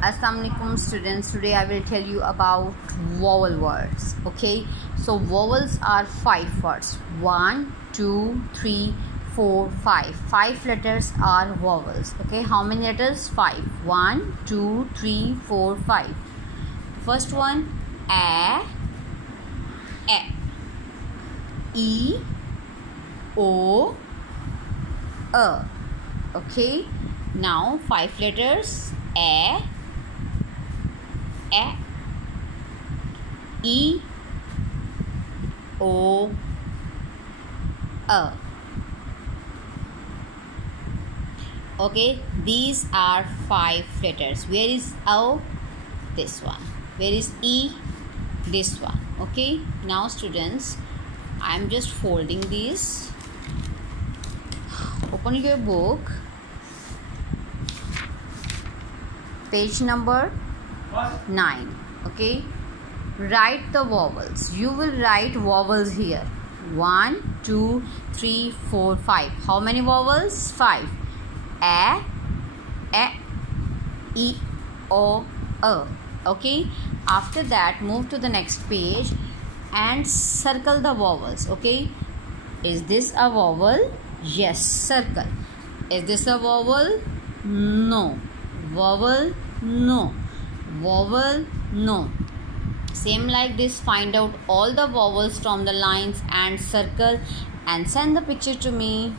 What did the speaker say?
Assalamualaikum students. Today I will tell you about vowel words. Okay, so vowels are 5 words. 1, 2, 3, 4, 5. 5 letters are vowels. Okay, how many letters? 5. 1, 2, 3, 4, 5. First one, a, e, o, a. Okay, now 5 letters. A, E, O, A. Okay, these are 5 letters. Where is O? This one. Where is E? This one. Okay, now students, I am just folding these. Open your book. Page number 9. Okay, write the vowels. You will write vowels here. 1, 2, 3, 4, 5. How many vowels? 5. A, E, O, A. Okay, after that move to the next page and circle the vowels. Okay, is this a vowel? Yes, circle. Is this a vowel? No. Vowel? No. Vowel? No. Same like this, find out all the vowels from the lines and circle and send the picture to me.